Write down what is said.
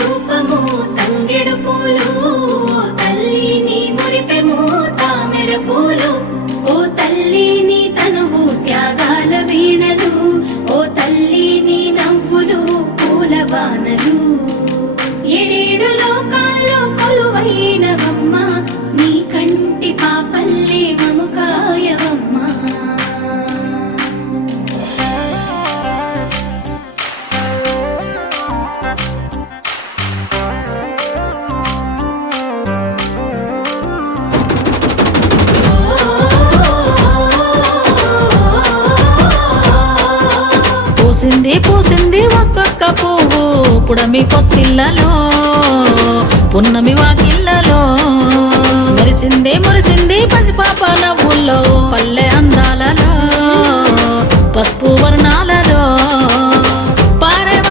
రూపము తంగెడు పూలు, ఓ తల్లి నీ మురిపెము తామెర పూలు, ఓ తల్లి నీ తనువు త్యాగాల వీణలు, ఓ తల్లి నీ నవ్వులు పూల బాణలు. ఏడేడు లోకాల్లో కొలువైనవమ్మ, నీ కంటి పాపల్లే మము కాయవమ్మా. పూసింది పూసింది ఒక్కొక్క పువ్వు పుడమి పొత్తిళ్ళలో, పున్నమి వాకిళ్ళలో, మురిసింది మురిసింది పసిపాప నవ్వుల్లో, పల్లె